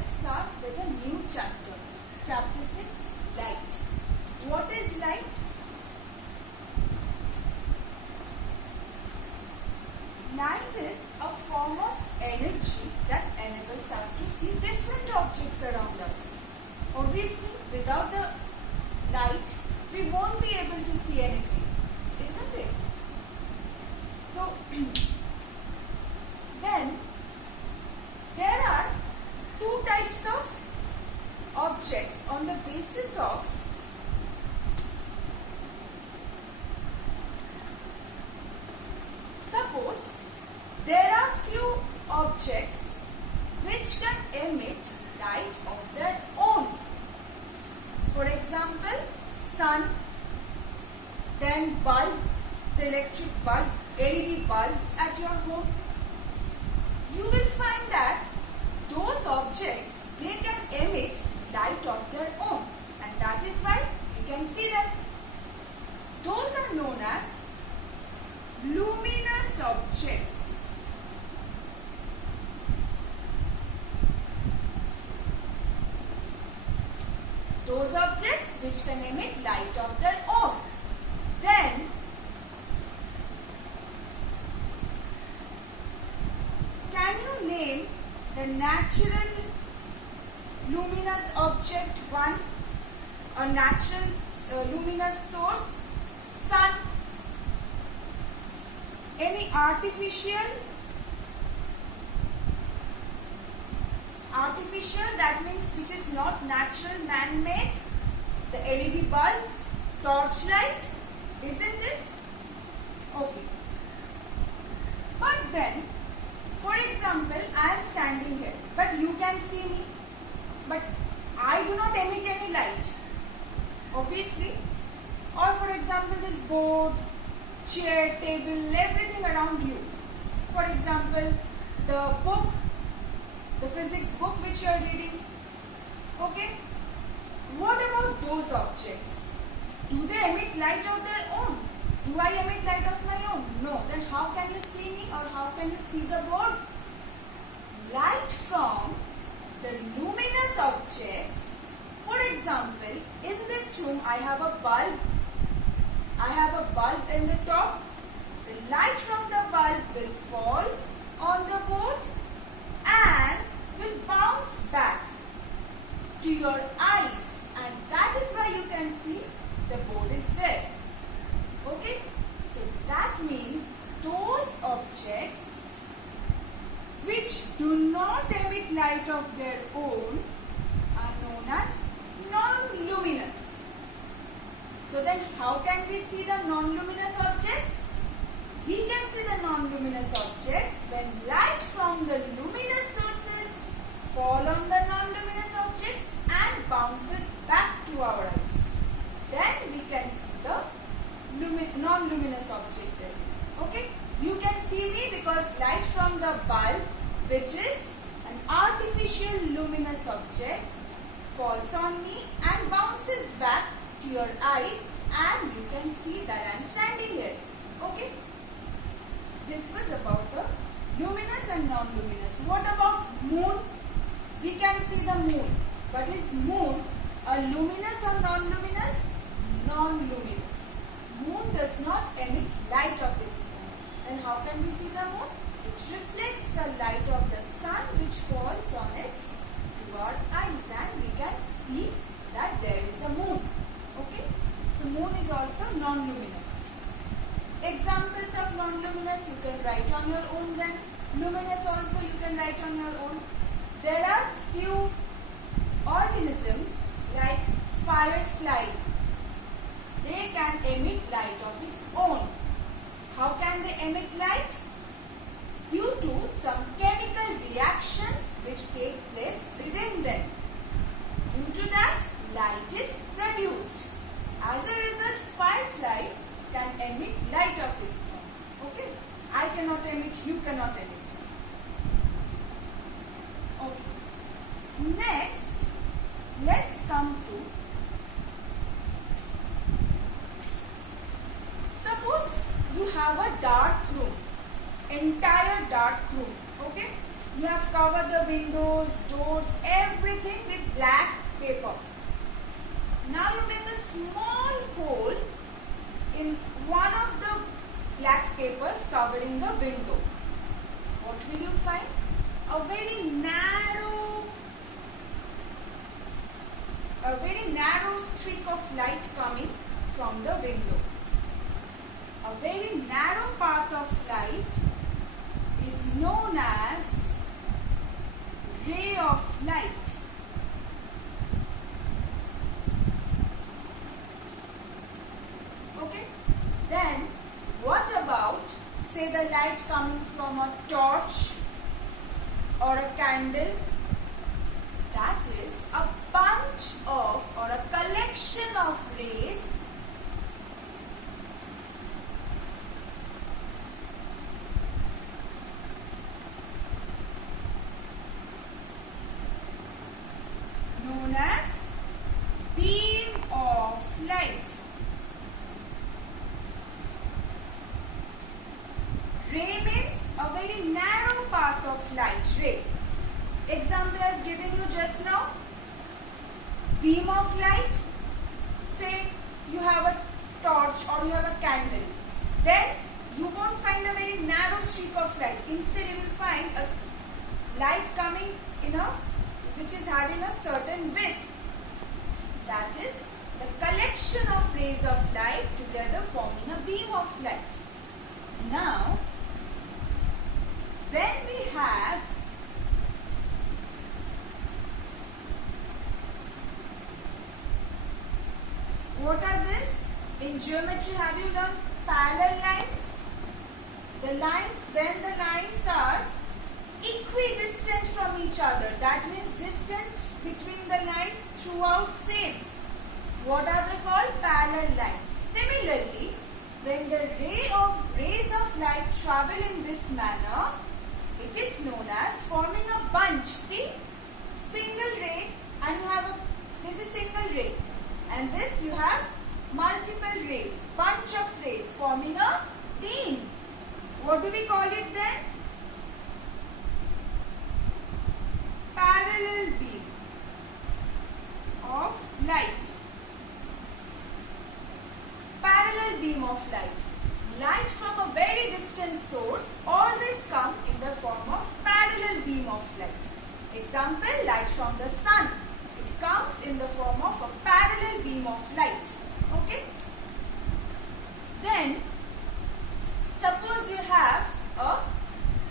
let's start with a new chapter. Chapter 6, Light. What is light? Light is a form of energy that enables us to see different objects around us. Obviously, without the light, we won't be able to see anything, isn't it? So, then there are two types of objects on the basis of suppose there are few objects which can emit light of their own. For example, sun, then bulb, the electric bulb, LED bulbs at your home. You will find that those objects, they can emit light of their own, and that is why you can see them. Those are known as luminous objects. Those objects which can emit light of their own. Then can you name the natural luminous object one? A natural luminous source? Sun. Any artificial? Artificial, that means which is not natural, man-made. The LED bulbs, torchlight, isn't it? Okay. But then, for example, I am standing here, but you can see me, but I do not emit any light, obviously. Or for example, this board, chair, table, everything around you. For example, the book, the physics book which you are reading. Okay? What about those objects? Do they emit light of their own? Do I emit light of my own? No. Then how can you see me or how can you see the board? Light from the luminous objects. For example, in this room I have a bulb. I have a bulb in the top. The light from the bulb will fall on the board and will bounce back to your eyes, and that is why you can see the board is there. Okay? So that means those objects which do not emit light of their own are known as non-luminous. So then how can we see the non-luminous objects? We can see the non-luminous objects when light from the luminous sources fall on the non-luminous objects and bounces back to our eyes. Then we can see the non-luminous object there. Okay? You can see me because light from the bulb, which is an artificial luminous object, falls on me and bounces back to your eyes, and you can see that I am standing here. Okay? This was about the luminous and non-luminous. What about moon? We can see the moon. But is moon a luminous or non-luminous? Non-luminous. Moon does not emit light of its own. Then how can we see the moon? It reflects the light of the sun which falls on it to our eyes, and we can see that there is a moon. Okay? So moon is also non-luminous. Examples of non-luminous you can write on your own then. Luminous also you can write on your own. There are few organisms like firefly. They can emit light of its own. How can they emit light? Due to some chemical reactions which take place within them. Due to that, light is produced. As a result, firefly can emit light of its own. Okay? I cannot emit, you cannot emit. Okay. Next, let's come to, suppose you have a dark room, entire dark room. Okay? You have cover the windows, doors, everything with black paper. Now you make a small hole in one of the black papers covering the window. What will you find? A very narrow streak of light coming from the window. A very narrow path of light is known as ray of light. Okay? Then what about, say, the light coming from a torch or a candle? That is a bunch of or a collection of rays known as beam of light. Ray means a very narrow path of light, ray. Example I have given you just now. Beam of light. Say you have a torch or you have a candle. Then you won't find a very narrow streak of light. Instead you will find a light coming which is having a certain width. That is the collection of rays of light together forming a beam of light. Now, when we have what are this? In geometry, have you learned parallel lines? The lines, when the lines are equidistant from each other, that means distance between the lines throughout same. What are they called? Parallel lines. Similarly, when the rays of light travel in this manner, it is known as forming a bunch. See, single ray, and you have this is single ray, and this you have multiple rays, bunch of rays forming a beam. What do we call it then? Parallel beam of light. Parallel beam of light. Light from a very distant source always come in the form of parallel beam of light. Example, light from the sun. It comes in the form of a parallel beam of light. Okay? Then, suppose you have a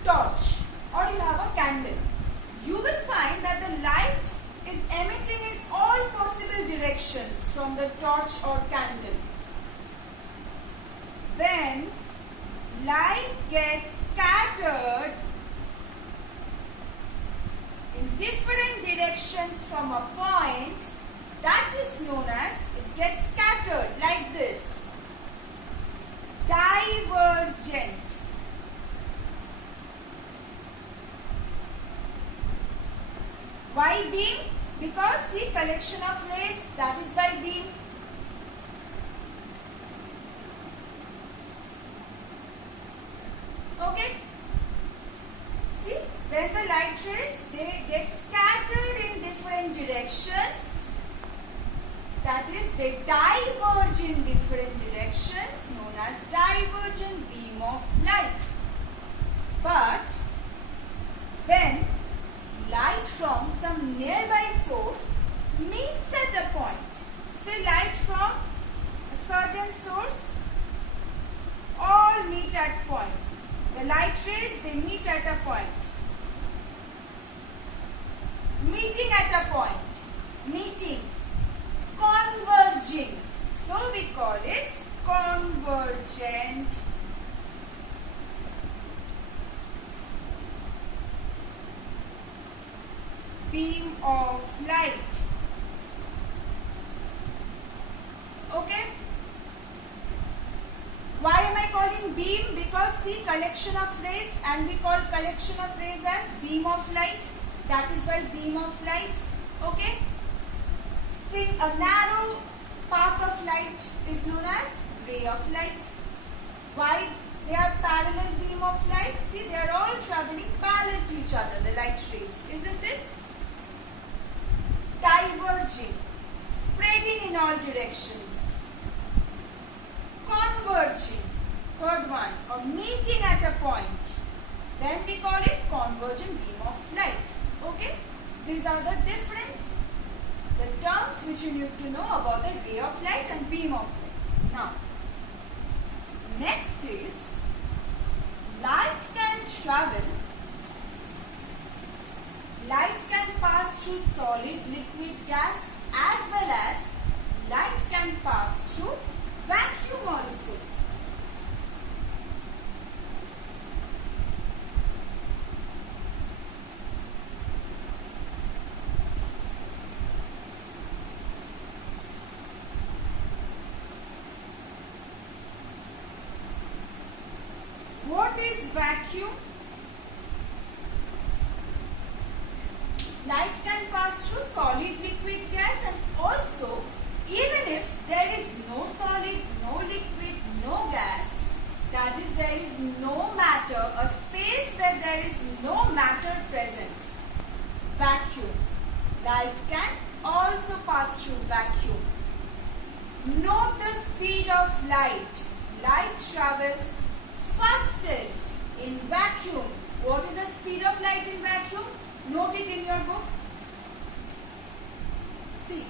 torch or you have a candle. You will find that the light is emitting in all possible directions from the torch or candle. When light gets scattered in different directions from a point, that is known as, it gets scattered like this. Divergent. Why beam? Because see, collection of rays, that is why beam. Okay? See, when the light rays, they get scattered in different directions, that is, they diverge in different directions, known as divergent beam of light. But when light from some nearby source meets at a point, say light from a certain source, all meet at point. The light rays, they meet at a point. Meeting at a point. Meeting. Converging. So we call it convergent beam of light. Okay? Why am I calling beam? Because see, collection of rays, and we call collection of rays as beam of light. That is why beam of light. Okay? See, a narrow path of light is known as ray of light. Why They are parallel beam of light. See, they are all traveling parallel to each other, the light rays, isn't it? Diverging, spreading in all directions. Converging, third one, or meeting at a point. Then we call it convergent beam of light. Okay? These are the terms which you need to know about the ray of light and beam of light. Now, next is light can pass through solid, liquid, gas, as well as light can pass through vacuum also. What is vacuum? Light can pass through solid, liquid, gas, and also even if there is no solid, no liquid, no gas, that is there is no matter, a space where there is no matter present, vacuum. Light can also pass through vacuum. Note the speed of light. Light travels fastest in vacuum. What is the speed of light in vacuum? Note it in your book. See,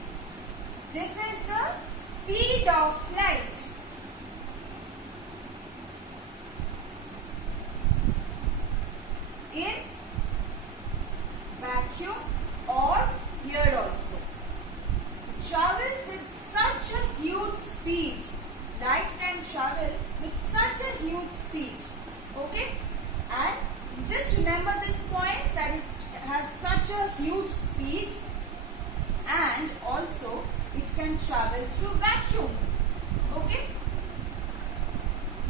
this is the speed of light. In vacuum or here also. It travels with such a huge speed. Light can travel with such a huge speed. Okay? And just remember this point, that it has such a huge speed and also it can travel through vacuum. Okay?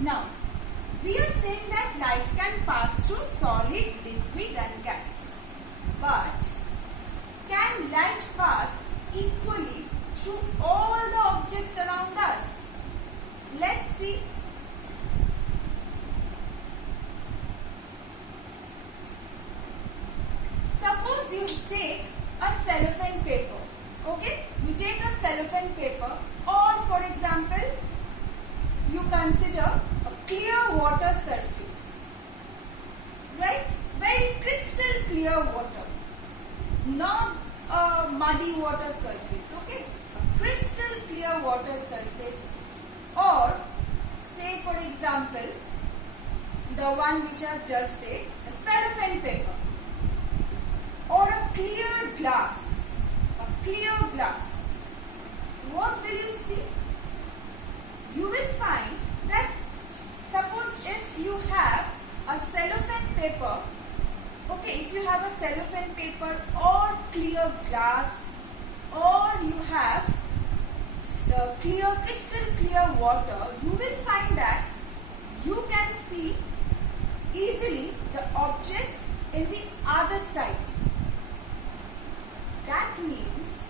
Now, we are saying that light can pass through solid, liquid and gas. But can light pass equally through all the objects around us? Let's see. Suppose you take a cellophane paper. Okay? You take a cellophane paper, or for example, you consider a clear water surface. Right? Very crystal clear water. Not a muddy water surface. Okay? A crystal clear water surface. Or say for example, the one which I just said, a cellophane paper. Or a clear glass. A clear glass. What will you see? You will find that suppose if you have a cellophane paper, okay, if you have a cellophane paper or clear glass, or you have clear, crystal clear water, you will find that you can see easily the objects in the other side. That means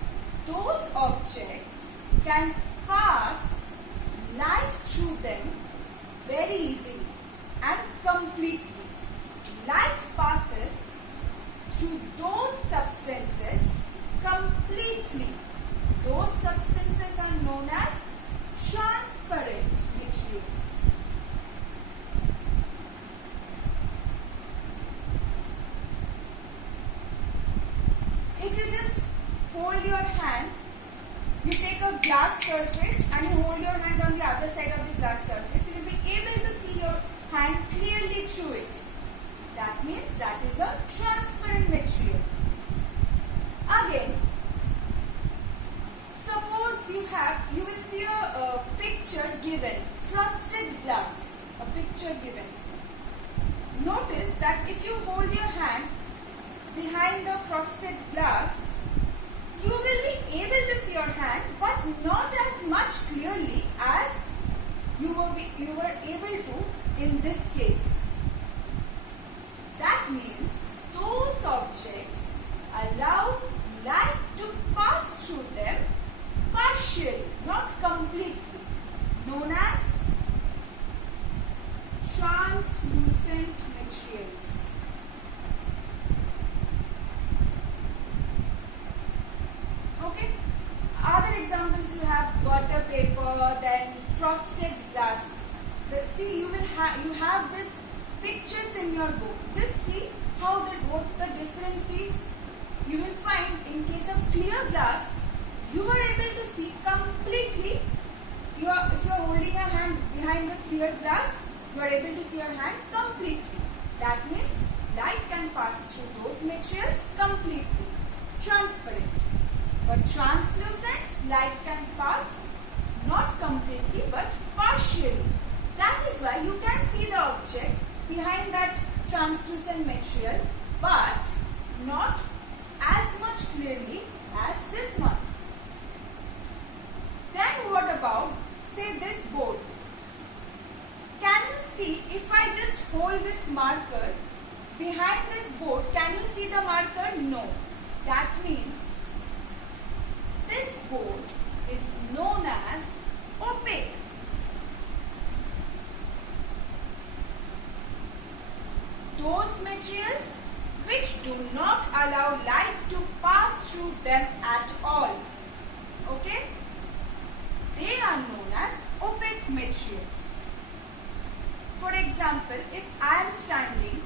those objects can pass light through them very easily and completely. Light passes through those substances completely. Those substances are known as transparent materials. If you just hold your hand, you take a glass surface and you hold your hand on the other side of the glass surface, you will be able to see your hand clearly through it. That means that is a transparent material. Again, suppose you will see a picture given, frosted glass, a picture given. Notice that if you hold your hand behind the frosted glass, you will be able to see your hand, but not as much clearly as you were able to in this case. That means those objects allow light to pass through them partially, not completely, known as transparent frosted glass. See, you have this pictures in your book. Just see what the difference is. You will find in case of clear glass, you are able to see completely. If you are holding your hand behind the clear glass, you are able to see your hand completely. That means light can pass through those materials completely. Transparent. But translucent, light can pass not completely but partially. That is why you can see the object behind that translucent material, but not as much clearly as this one. Then what about, say, this board? Can you see, if I just hold this marker behind this board, can you see the marker? No. That means this board is known as opaque. Those materials which do not allow light to pass through them at all. Okay? They are known as opaque materials. For example, if I am standing,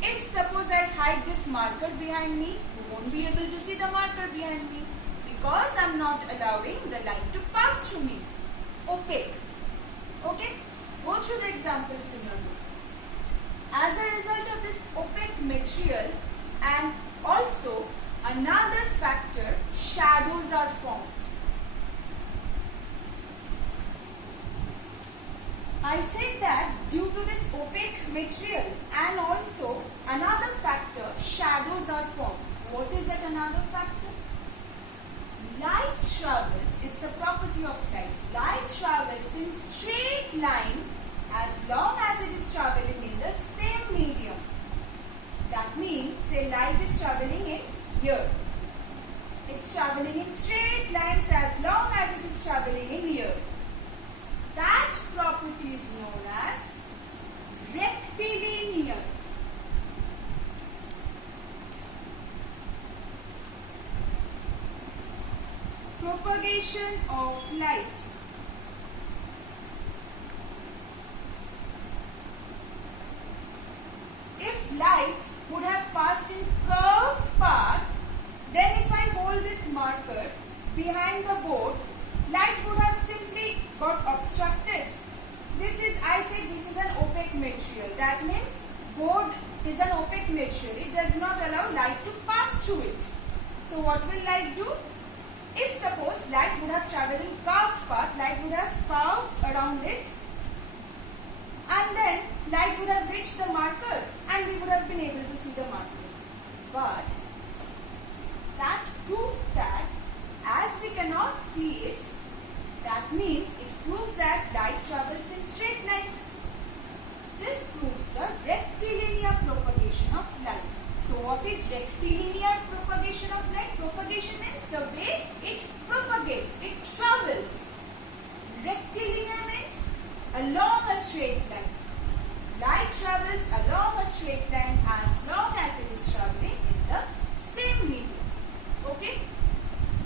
if suppose I hide this marker behind me, you won't be able to see the marker behind me because I am not allowing the light to pass through me. Opaque. Okay? Go through the examples in your book. As a result of this opaque material, and also another factor, shadows are formed. I said that due to this opaque material and also another factor, shadows are formed. What is that another factor? Light travels, it's a property of light. Light travels in straight line as long as it is traveling in the same medium. That means, say light is traveling in here. It's traveling in straight lines as long as it is traveling in here. That property is known as rectilinear. Propagation of light. If light would have passed in curved path, then if I hold this marker behind the board, light would have simply got obstructed. I said this is an opaque material. That means board is an opaque material. It does not allow light to pass through it. So what will light do? If suppose light would have traveled in curved path, light would have curved around it, and then light would have reached the marker and we would have been able to see the marker. But that proves that as we cannot see it, that means it proves that light travels in straight lines. This proves the rectilinear propagation of light. So what is rectilinear propagation of light? Propagation means the way it propagates, it travels. Rectilinear means along a straight line. Light travels along a straight line as long as it is traveling in the same medium. Okay?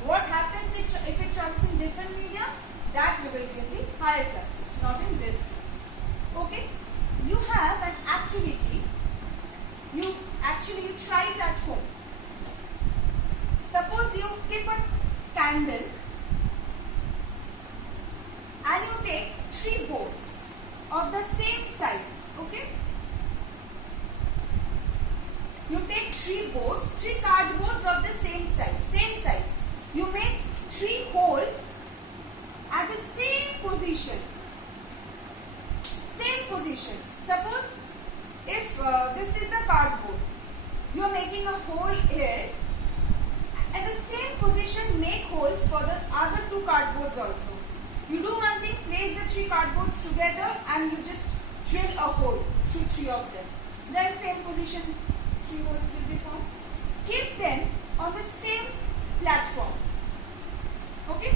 What happens if it travels in different medium? That we will do in the higher classes, not in this class. Okay? You have an activity. You try it at home. Suppose you keep a candle and you take 3 boards of the same size. Okay? You take 3 boards, 3 cardboards of the same size. You make 3 holes at the same position. Suppose if this is a cardboard, you are making a hole here. At the same position, make holes for the other 2 cardboards also. You do one thing, place the 3 cardboards together and you just drill a hole through 3 of them. Then same position, 3 holes will be formed. Keep them on the same platform. Okay?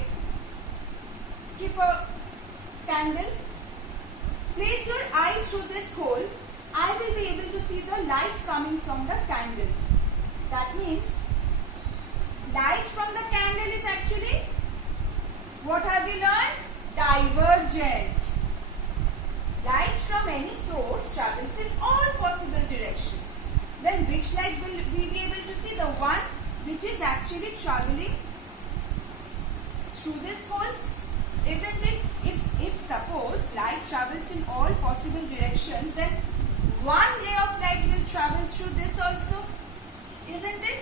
Keep a candle. Place your eye through this hole. I will be able to see the light coming from the candle. That means light from the candle is actually, what have we learned? Divergent. divergent. Light from any source travels in all possible directions. Then which light will we be able to see? The one which is actually traveling through these holes, isn't it? If suppose light travels in all possible directions, then one ray of light will travel through this also, isn't it?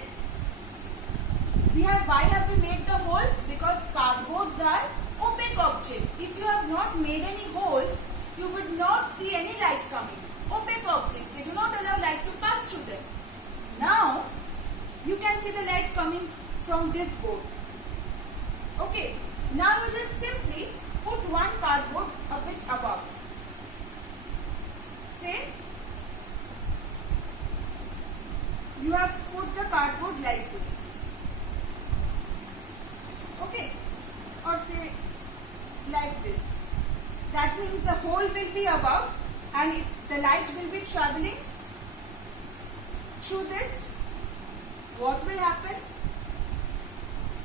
Why have we made the holes? Because cardboards are opaque objects. If you have not made any holes, you would not see any light coming. Opaque objects, they do not allow light to pass through them. Now, you can see the light coming from this board. Okay, now you just simply put one cardboard a bit above. Say, you have put the cardboard like this. Okay, or say like this. That means the hole will be above and the light will be traveling through this. What will happen?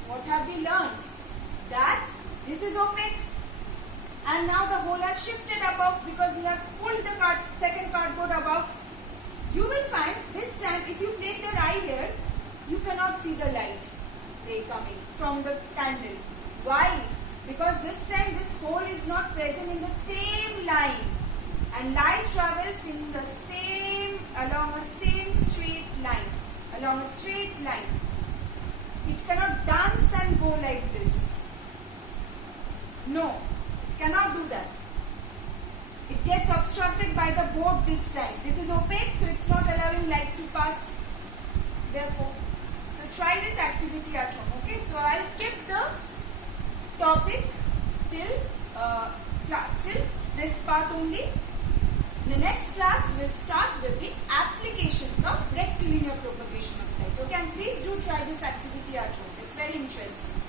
What have we learned? That this is opaque and now the hole has shifted above because you have pulled the second cardboard above. You will find this time if you place your eye here, you cannot see the light ray coming from the candle. Why? Because this time this hole is not present in the same line and light travels in the same, along a same straight line, along a straight line. It cannot dance and go like this. No, it cannot do that. It gets obstructed by the board this time. This is opaque, so it's not allowing light to pass. Therefore, so try this activity at home. Okay, so I'll keep the topic till class, till this part only. In the next class, we'll start with the applications of rectilinear propagation of light. Okay, and please do try this activity at home. It's very interesting.